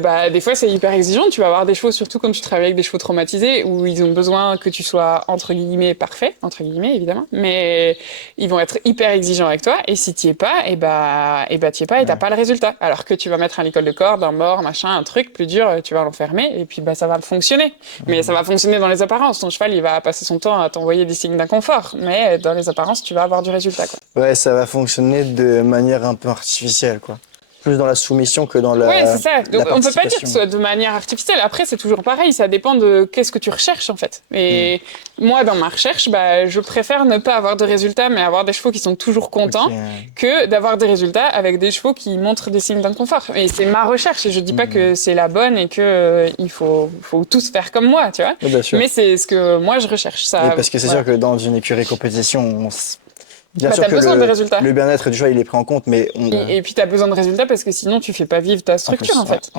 Bah, des fois, c'est hyper exigeant. Tu vas avoir des chevaux, surtout quand tu travailles avec des chevaux traumatisés, où ils ont besoin que tu sois, entre guillemets, parfait, entre guillemets, évidemment. Mais ils vont être hyper exigeants avec toi. Et si tu es pas, t'y es pas et t'as Ouais. pas le résultat. Alors que tu vas mettre un école de corde, un mort, machin, un truc plus dur, tu vas l'enfermer et puis bah, ça va fonctionner. Mais ça Mhm. va fonctionner dans les apparences. Ton cheval, il va passer son temps à t'envoyer des signes d'inconfort. Mais dans les apparences, tu vas avoir du résultat, quoi. Ouais, ça va fonctionner de manière un peu artificielle, quoi. Plus dans la soumission que dans Ouais, c'est ça. la Donc, on peut pas dire que ce participation. soit de manière artificielle. Après, c'est toujours pareil. Ça dépend de qu'est-ce que tu recherches, en fait. Hmm. Et moi, dans ma recherche, bah, je préfère ne pas avoir de résultats, mais avoir des chevaux qui sont toujours Ok. contents, que d'avoir des résultats avec des chevaux qui montrent des signes d'inconfort. Et c'est ma recherche. Et je dis pas Hmm. que c'est la bonne et que faut tous faire comme moi, tu vois. Oui, bien sûr. Mais c'est ce que moi, je recherche. Et Ça, parce que c'est sûr voilà. que dans une écurie compétition, bien Bah, sûr t'as que besoin de résultats. le bien-être du cheval, il est pris en compte, mais Et puis, t'as besoin de résultats parce que sinon, tu fais pas vivre ta en structure, plus, en ouais. fait.